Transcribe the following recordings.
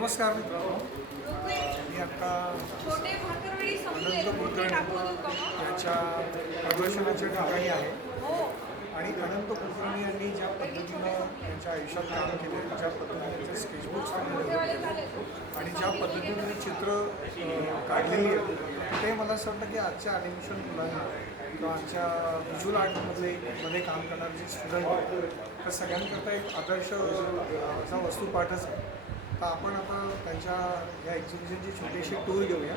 नमस्कार मित्रांनो. मी आता अनंत कुलकर्णी यांच्या प्रदर्शनाच्या ठिकाणी आहे आणि अनंत कुलकर्णी यांनी ज्या पद्धतीनं त्यांच्या आयुष्यात काम केले, ज्या पद्धतीने त्यांचे स्केचबुक्स त्यांनी डेव्हलप केले आणि ज्या पद्धतीने चित्र काढलेली आहेत ते मला असं वाटतं की आजच्या ॲनिमेशन मुलांना किंवा आजच्या व्हिज्युअल आर्टमध्ये काम करणारे जे स्टुडंट आहेत त्या सगळ्यांकरता एक आदर्श असा वस्तूपाठच आहे. तर आपण आता त्यांच्या या एक्झिबिशनची छोटीशी टूर घेऊया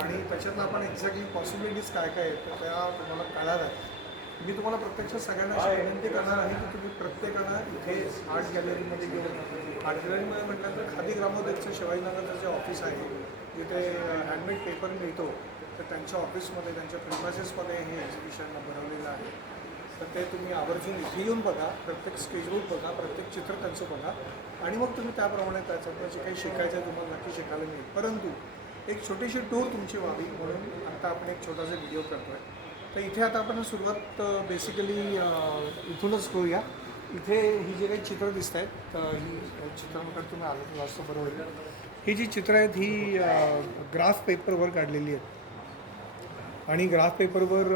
आणि त्याच्यातनं आपण एक्झॅक्टली पॉसिबिलिटीज काय काय आहेत तर त्या तुम्हाला कळणार आहेत. मी तुम्हाला प्रत्यक्ष सगळ्यांना अशी विनंती करणार आहे की तुम्ही प्रत्येकानं इथे आर्ट गॅलरीमध्ये घेऊन आर्ट गॅलरीमध्ये म्हटलं तर खादी ग्रामोद्योगचं शिवाजीनगरचं जे ऑफिस आहे जिथे हँडमेड पेपर मिळतो तर त्यांच्या ऑफिसमध्ये त्यांच्या प्रिमायसेसमध्ये हे एक्झिबिशन भरवलेलं आहे. तर ते तुम्ही आवर्जून इथे येऊन बघा, प्रत्येक स्केचबुक बघा, प्रत्येक चित्र त्यांचं बघा आणि मग तुम्ही त्याप्रमाणे त्याच्यातनं जे काही शिकायचं आहे तुम्हाला नक्की शिकायला मिळेल. परंतु एक छोटीशी टूर तुमची व्हावी म्हणून आता आपण एक छोटासा व्हिडिओ करतो आहे. तर इथे आता आपण सुरुवात बेसिकली इथूनच करूया. इथे ही जे काही चित्र दिसत आहेत तर ही चित्रांकडे तुम्ही आलं तर जास्त बरं होईल. ही जी चित्र आहेत ही ग्राफ पेपरवर काढलेली आहेत आणि ग्राफ पेपरवर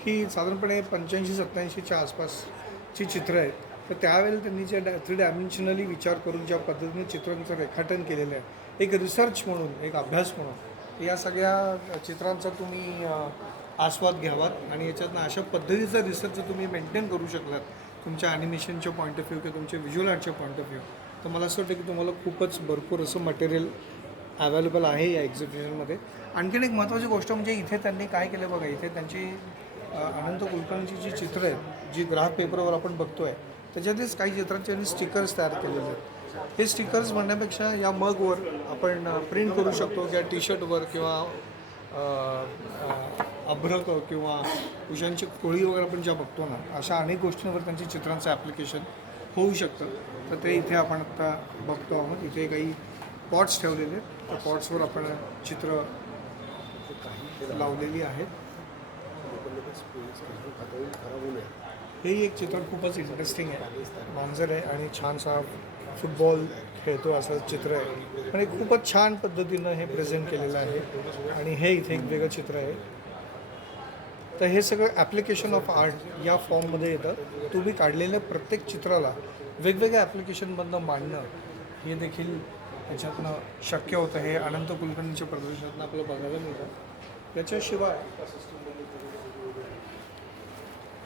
ही साधारणपणे 85-87च्या आसपासची चित्र आहेत. तर त्यावेळेला त्यांनी ज्या 3 डायमेन्शनली विचार करून ज्या पद्धतीने चित्रांचं रेखाटन केलेलं आहे एक रिसर्च म्हणून, एक अभ्यास म्हणून या सगळ्या चित्रांचा तुम्ही आस्वाद घ्यावात आणि याच्यातनं अशा पद्धतीचा रिसर्च तुम्ही मेंटेन करू शकलात तुमच्या ॲनिमेशनच्या पॉईंट ऑफ व्ह्यू किंवा तुमच्या व्हिज्युअल आर्टच्या पॉईंट ऑफ व्ह्यू तर मला असं वाटतं की तुम्हाला खूपच भरपूर असं मटेरियल अवेलेबल आहे या एक्झिबिशनमध्ये. आणखीन एक महत्त्वाची गोष्ट म्हणजे इथे त्यांनी काय केलं बघा, इथे त्यांची अनंत कुलकर्णीची जी चित्र आहेत जी ग्राफ पेपरवर आपण बघतो आहे त्याच्यातच काही चित्रांचे त्यांनी स्टिकर्स तयार केलेले आहेत. हे स्टिकर्स म्हणण्यापेक्षा या मगवर आपण प्रिंट करू शकतो किंवा टी शर्टवर किंवा अभ्रक किंवा उशांची कोळी वगैरे आपण ज्या बघतो ना अशा अनेक गोष्टींवर त्यांची चित्रांचं ॲप्लिकेशन होऊ शकतं. तर ते इथे आपण आत्ता बघतो आहोत. इथे काही पॉट्स ठेवलेले आहेत त्या पॉट्सवर आपण चित्र लावलेली आहेत. हेही एक चित्र खूपच इंटरेस्टिंग आहे. मांजर आहे आणि छानसा फुटबॉल खेळतो असं चित्र आहे आणि खूपच छान पद्धतीनं हे प्रेझेंट केलेलं आहे आणि हे इथे एक वेगळं चित्र आहे. तर हे सगळं ॲप्लिकेशन ऑफ आर्ट या फॉर्ममध्ये येतं. तुम्ही काढलेल्या प्रत्येक चित्राला वेगवेगळ्या ॲप्लिकेशनमधनं मांडणं हे देखील याच्यातनं शक्य होतं. हे अनंत कुलकर्णीच्या प्रदर्शनातनं आपल्याला बघायला मिळतं. याच्याशिवाय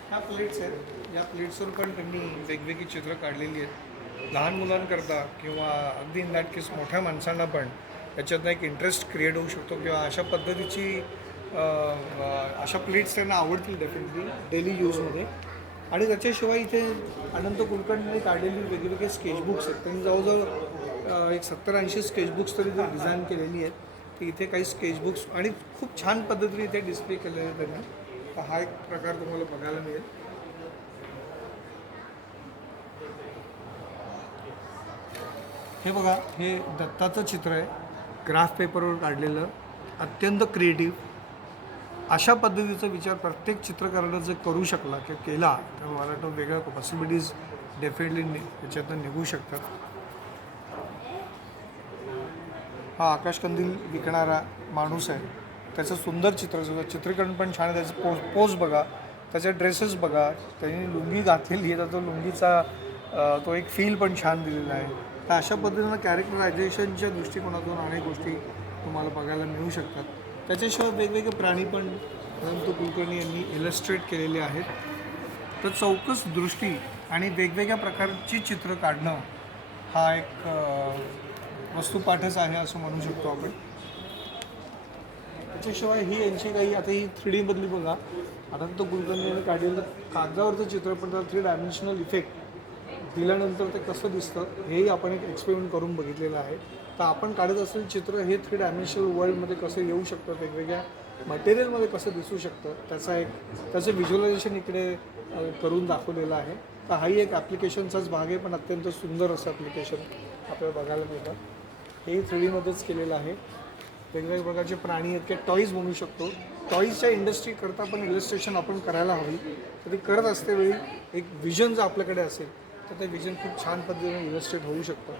ह्या प्लेट्स आहेत. या प्लेट्सवर पण त्यांनी वेगवेगळी चित्र काढलेली आहेत. लहान मुलांकरता किंवा अगदी इन दॅट केस मोठ्या माणसांना पण याच्यातनं एक इंटरेस्ट क्रिएट होऊ शकतो किंवा अशा पद्धतीची अशा प्लेट्स त्यांना आवडतील डेफिनेटली डेली यूजमध्ये. आणि त्याच्याशिवाय इथे अनंत कुलकर्णीने काढलेली वेगवेगळे स्केचबुक्स आहेत. त्यांनी जवळजवळ एक 70-80 स्केचबुक्स तरी ते डिझाईन केलेली आहेत. तर इथे काही स्केचबुक्स आणि खूप छान पद्धतीने इथे डिस्प्ले केलेले आहेत त्यांनी. तर हा एक प्रकार तुम्हाला बघायला मिळेल. हे बघा, हे दत्ताचं चित्र आहे ग्राफ पेपरवर काढलेलं, अत्यंत क्रिएटिव्ह. अशा पद्धतीचा विचार प्रत्येक चित्रकारानं जर करू शकला किंवा केला तर मला वाटतं वेगळ्या पॉसिबिलिटीज डेफिनेटली याच्यातनं निघू शकतात. हा आकाशकंदील विकणारा माणूस आहे. त्याचं सुंदर चित्रीकरण पण छान आहे. त्याचं पोज बघा, त्याचे ड्रेसेस बघा, त्यांनी लुंगी घातलेली आहे तर तो लुंगीचा तो एक फील पण छान दिलेला आहे. तर अशा पद्धतीनं कॅरेक्टरायझेशनच्या दृष्टिकोनातून अनेक गोष्टी तुम्हाला बघायला मिळू शकतात. त्याच्याशिवाय वेगवेगळे प्राणी पण अनंत कुलकर्णी यांनी इलस्ट्रेट केलेले आहेत. तर चौकस दृष्टी आणि वेगवेगळ्या प्रकारची चित्र काढणं हा एक वस्तुपाठच आहे असं म्हणू शकतो आपण. त्याच्याशिवाय ही यांची काही आता ही 3D मधली बघा, अनंत कुलकर्णी यांनी काढलेलं कागदावरचं चित्र पण त्याला 3 डायमेन्शनल इफेक्ट दिल्यानंतर ते कसं दिसतं हेही आपण एक एक्सपेरिमेंट करून बघितलेलं आहे. तर आपण काढत असलेलं चित्र हे 3 डायमेन्शनल वर्ल्डमध्ये कसं येऊ शकतं, वेगवेगळ्या मटेरियलमध्ये कसं दिसू शकतं त्याचं व्हिज्युअलायझेशन इकडे करून दाखवलेलं आहे. तर हाही एक ॲप्लिकेशनचाच भाग आहे पण अत्यंत सुंदर असं ॲप्लिकेशन आपल्याला बघायला मिळतं. हेही 3Dमध्येच केलेलं आहे. वेगवेगळ्या प्रकारचे प्राणी आहेत किंवा टॉईज म्हणू शकतो. टॉईजच्या इंडस्ट्रीकरता पण इलस्ट्रेशन आपण करायला हवी. तर ती करत असतेवेळी एक विजन जर आपल्याकडे असेल तर ते विजन खूप छान पद्धतीने इलस्ट्रेट होऊ शकतं.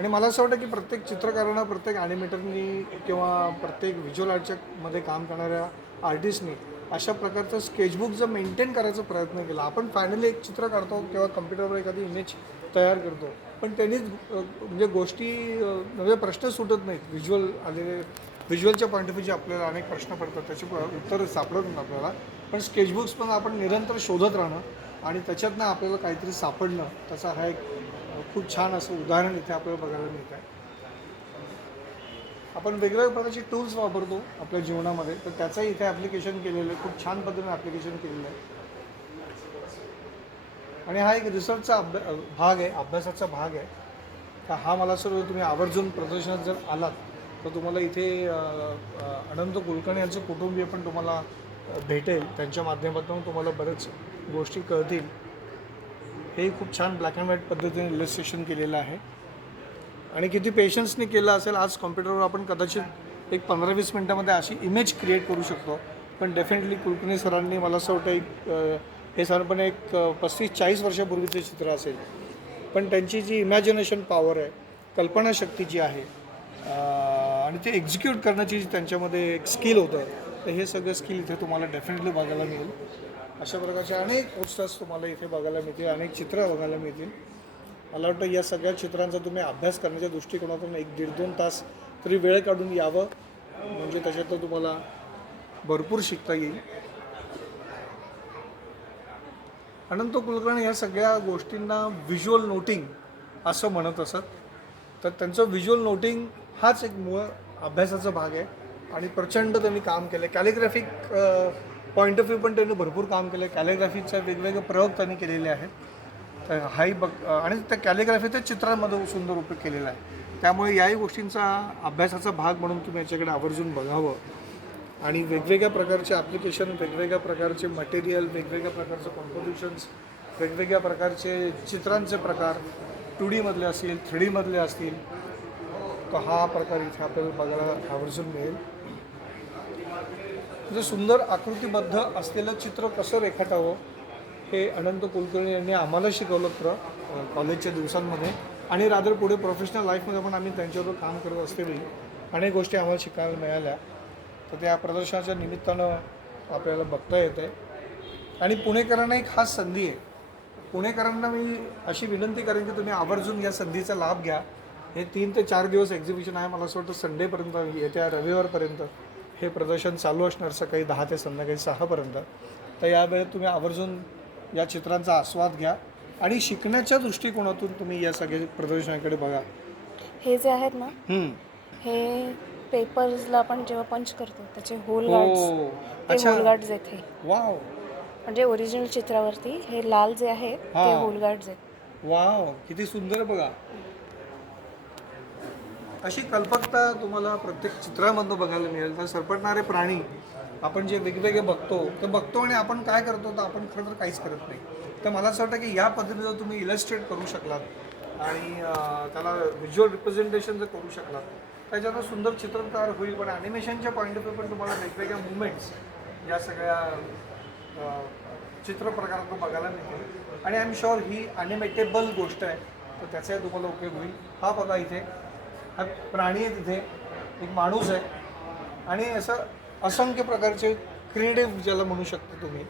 आणि मला असं वाटतं की प्रत्येक चित्रकारानं, प्रत्येक ॲनिमेटरनी किंवा प्रत्येक व्हिज्युअल आर्टच्या मध्ये काम करणाऱ्या आर्टिस्टनी अशा प्रकारचं स्केचबुक जर मेंटेन करायचा प्रयत्न केला. आपण फायनली एक चित्र काढतो किंवा कम्प्युटरवर एखादी इमेज तयार करतो, पण त्यांनीच म्हणजे गोष्टी म्हणजे प्रश्न सुटत नाहीत. व्हिज्युअलच्या पॉईंट ऑफ व्ह्यूचे आपल्याला अनेक प्रश्न पडतात, त्याचे उत्तर सापडत नाही आपल्याला. पण स्केचबुक्स पण आपण निरंतर शोधत राहणं आणि त्याच्यातनं आपल्याला काहीतरी सापडणं, त्याचा हा एक खूप छान असं उदाहरण इथे आपल्याला बघायला मिळतं आहे. आपण वेगवेगळ्या प्रकारचे टूल्स वापरतो आपल्या जीवनामध्ये, तर त्याचंही इथे ॲप्लिकेशन केलेलं आहे, खूप छान पद्धतीने ॲप्लिकेशन केलेलं आहे. आणि हा एक रिसर्चचा भाग आहे, अभ्यासाचा भाग आहे. तर हा मला सर्व तुम्ही आवर्जून प्रदर्शनात जर आलात तर तुम्हाला इथे अनंत कुलकर्णी यांचं कुटुंबीय पण तुम्हाला भेटेल. त्यांच्या माध्यमातून तुम्हाला बरेच गोष्टी कळतील. हे खूप छान ब्लॅक अँड व्हाईट पद्धतीने इलस्ट्रेशन केलेलं आहे आणि किती पेशन्सने केलं असेल. आज कॉम्प्युटरवर आपण कदाचित एक 15-20 मिनटामध्ये अशी इमेज क्रिएट करू शकतो, पण डेफिनेटली कुलकर्णी सरांनी मला असं वाटतं हे साधारणपणे एक 35-40 वर्षापूर्वीचे चित्र असेल, पण त्यांची जी इमॅजिनेशन पॉवर आहे, कल्पनाशक्ती जी आहे आणि ते एक्झिक्यूट करण्याची जी त्यांच्यामध्ये एक स्किल होतं, तर हे सगळं स्किल इथे तुम्हाला डेफिनेटली बघायला मिळेल. अशा प्रकारचे अनेक पोस्टर्स तुम्हाला इथे बघायला मिळतील, अनेक चित्र बघायला मिळतील. मला वाटतं या सगळ्या चित्रांचा तुम्ही अभ्यास करण्याच्या दृष्टिकोनातून 1-1.5-2 तास तरी वेळ काढून यावं, म्हणजे त्याच्यातलं तुम्हाला भरपूर शिकता येईल. अनंत कुलकर्णी या सगळ्या गोष्टींना व्हिज्युअल नोटिंग असं म्हणत असत. तर त्यांचं व्हिज्युअल नोटिंग हाच एक मूळ अभ्यासाचा भाग आहे आणि प्रचंड त्यांनी काम केलं. कॅलिग्राफिक पॉईंट ऑफ व्ह्यू पण त्यांनी भरपूर काम केलं. कॅलिग्राफीचे वेगवेगळे प्रयोग त्यांनी केलेले आहेत. तर हाही आणि त्या कॅलिग्राफीच्या चित्रांमध्ये सुंदर उपयोग केलेला आहे. त्यामुळे याही गोष्टींचा अभ्यासाचा भाग म्हणून तुम्ही याच्याकडे आवर्जून बघावं. आणि वेगवेगळ्या प्रकारचे ॲप्लिकेशन, वेगवेगळ्या प्रकारचे मटेरियल, वेगवेगळ्या प्रकारचे कॉम्पोजिशन्स, वेगवेगळ्या प्रकारचे चित्रांचे प्रकार 2D मधले असतील, 3D मधले असतील, तर हा प्रकार इथे आपल्याला बघायला आवर्जून मिळेल. म्हणजे सुंदर आकृतीबद्ध असलेलं चित्र कसं रेखाटावं हे अनंत कुलकर्णी यांनी आम्हाला शिकवलं खरं कॉलेजच्या दिवसांमध्ये, आणि रादर पुढे प्रोफेशनल लाईफमध्ये पण आम्ही त्यांच्याबरोबर काम करत असतेही अनेक गोष्टी आम्हाला शिकायला मिळाल्या. तर त्या प्रदर्शनाच्या निमित्तानं आपल्याला बघता येतं आहे. आणि पुणेकरांना एक खास संधी आहे. पुणेकरांना मी अशी विनंती करेन की तुम्ही आवर्जून या संधीचा लाभ घ्या. हे 3 ते 4 दिवस एक्झिबिशन आहे. मला असं वाटतं संडेपर्यंत, येत्या रविवारपर्यंत हे प्रदर्शन चालू असणार, सकाळी 10 ते संध्याकाळी 6 पर्यंत. तर या वेळेत तुम्ही आवर्जून या चित्रांचा आस्वाद घ्या आणि शिकण्याच्या दृष्टिकोनातून तुम्ही या सगळ्या प्रदर्शनाकडे बघा. हे जे आहेत ना, हे पेपर्सला आपण जेव्हा पंच करतो त्याचे होल गार्ड्स, ते होल गार्ड्स आहेत हे. वाव, म्हणजे ओरिजिनल चित्रावरती हे लाल जे आहेत ते होल गार्ड्स आहेत. वाव, किती सुंदर बघा. अशी कल्पकता तुम्हाला प्रत्येक चित्रामधून बघायला मिळेल. तर सरपटणारे प्राणी आपण जे वेगवेगळे बघतो आणि आपण काय करतो तर आपण खरं तर काहीच करत नाही. तर मला असं वाटतं की या पद्धतीनं तुम्ही इलस्ट्रेट करू शकलात आणि त्याला व्हिज्युअल रिप्रेझेंटेशन जर करू शकलात, त्याच्यानं सुंदर चित्र तयार होईल. पण ॲनिमेशनच्या पॉईंट ऑफ व्ह्यू पण तुम्हाला वेगवेगळ्या मुवमेंट्स या सगळ्या चित्र प्रकारातून बघायला मिळतील. आणि आय एम शुअर ही ॲनिमेटेबल गोष्ट आहे, तर त्याचाही तुम्हाला उपयोग होईल. हा बघा, इथे हा प्राणी आहे, तिथे एक माणूस आहे आणि असं असंख्य प्रकारचे क्रिएटिव्ह ज्याला म्हणू शकता तुम्ही.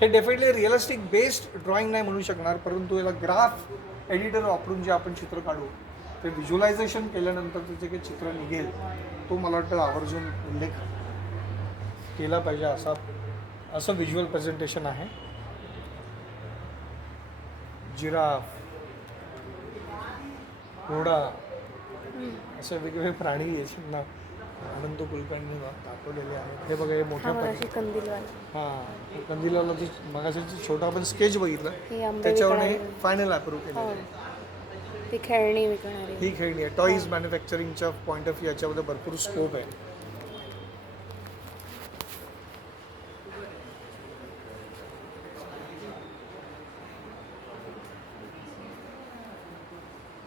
हे डेफिनेटली रिअलिस्टिक बेस्ड ड्रॉइंग नाही म्हणू शकणार, परंतु याला ग्राफ एडिटर वापरून जे आपण चित्र काढू ते व्हिज्युअलायझेशन केल्यानंतर त्याचे काही चित्र निघेल, तो मला वाटतं आवर्जून उल्लेख केला पाहिजे. असं व्हिज्युअल प्रेझेंटेशन आहे. जिराफ, घोडा, असे वेगवेगळे प्राणी यांना अनंत कुलकर्णी दाखवलेले आहेत. हे बघा, हे मोठ्या कंदीलवाला जी मगाशी छोटा आपण स्केच बघितलं त्याच्यावर फायनल अप्रूव्ह केलं. ही खेळणी विकणारी, ही खेळणी आहे. टॉईज मॅन्युफॅक्चरिंगच्या पॉईंट ऑफ व्ह्यू याच्यामध्ये भरपूर स्कोप आहे.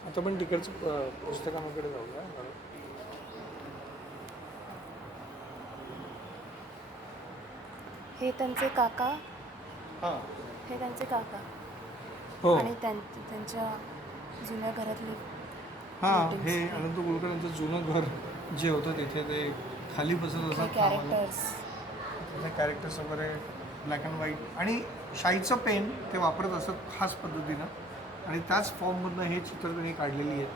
आता पण तिकडचं पुस्तकांकडे जाऊया. हे त्यांचे काका, हे त्यांचे काका, हो, आणि त्यांच्या जुन्या घरातली हां, हे अनंत कुलकर्णींचं जुनं घर जे होतं तिथे ते खाली बसत असत कॅरेक्टर्स. त्याचे कॅरेक्टर्स वगैरे ब्लॅक अँड व्हाईट आणि शाईचं पेन ते वापरत असत खास पद्धतीनं आणि त्याच फॉर्ममधनं हे चित्र त्यांनी काढलेली आहेत.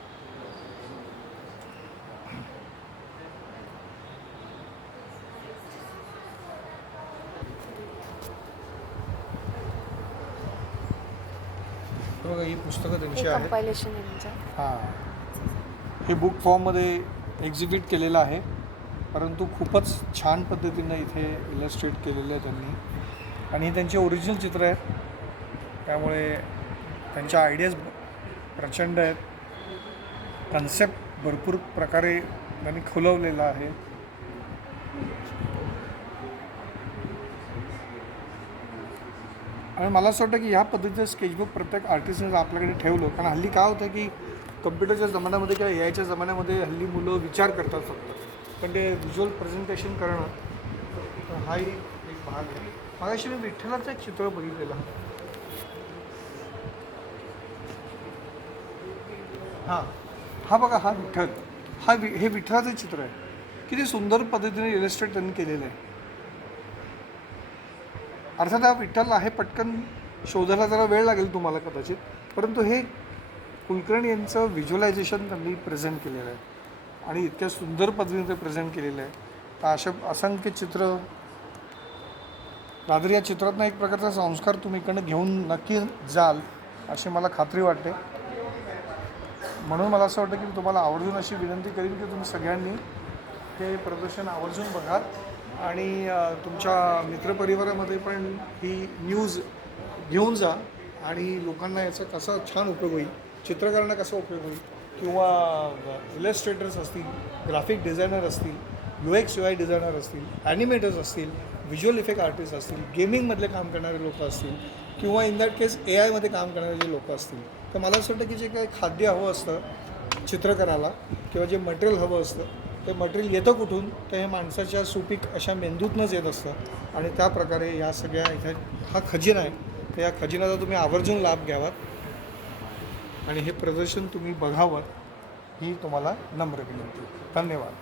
बघा ही पुस्तकं त्यांची आहेत. कंपायलेशन आहे त्यांचं. हां, हे बुक फॉर्ममध्ये एक्झिबिट केलेलं आहे, परंतु खूपच छान पद्धतीनं इथे इलस्ट्रेट केलेलं आहे त्यांनी आणि हे त्यांचे ओरिजिनल चित्र आहेत. त्यामुळे त्यांच्या आयडियाज प्रचंड आहेत. कन्सेप्ट भरपूर प्रकारे त्यांनी खुलवलेला आहे. आणि मला असं वाटतं की ह्या पद्धतीचं स्केचबुक प्रत्येक आर्टिस्टने आपल्याकडे ठेवलं, कारण हल्ली काय होतं की कम्प्युटरच्या जमान्यामध्ये किंवा एआयच्या जमान्यामध्ये हल्ली मुलं विचार करतात फक्त, पण ते व्हिज्युअल प्रेझेंटेशन करणं हाही एक भाग आहे. मगाशी मी विठ्ठलाचं एक चित्र बघितलेलं. हां, हा बघा, हा विठ्ठल, हे विठ्ठलाचं चित्र आहे. किती सुंदर पद्धतीने इलस्ट्रेट त्यांनी केलेलं आहे. अर्थात हा विठ्ठल आहे, पटकन शोधायला जरा वेळ लागेल तुम्हाला कदाचित, परंतु हे कुलकर्णी यांचं व्हिज्युअलायझेशन त्यांनी प्रेझेंट केलेलं आहे आणि इतक्या सुंदर पद्धतीने ते प्रेझेंट केलेलं आहे. तर अशा असंख्य चित्र रात्री या चित्रातनं एक प्रकारचा संस्कार तुम्ही इकडनं घेऊन नक्की जाल अशी मला खात्री वाटते. म्हणून मला असं वाटतं की तुम्हाला आवर्जून अशी विनंती करीन की तुम्ही सगळ्यांनी हे प्रदर्शन आवर्जून बघा आणि तुमच्या मित्रपरिवारामध्ये पण ही न्यूज घेऊन जा आणि लोकांना याचा कसा छान उपयोग होईल, चित्रकारांना कसा उपयोग होईल, किंवा इलस्ट्रेटर्स असतील, ग्राफिक डिझायनर असतील, UX UI डिझायनर असतील, ॲनिमेटर्स असतील, व्हिज्युअल इफेक्ट आर्टिस्ट असतील, गेमिंगमधले काम करणारे लोक असतील, किंवा इन दॅट केस AIमध्ये काम करणारे जे लोक असतील, तर मला असं वाटतं की जे काही खाद्य हवं असतं चित्रकाराला किंवा जे मटेरियल हवं असतं ते मटेरियल येतं कुठून, तर हे माणसाच्या सुपीक अशा मेंदूतनंच येत असतं आणि त्या प्रकारे या सगळ्या इथे हा खजिना आहे. तर या खजिन्याचा तुम्ही आवर्जून लाभ घ्यावात आणि हे प्रदर्शन तुम्ही बघावं ही तुम्हाला नम्र विनंती. धन्यवाद.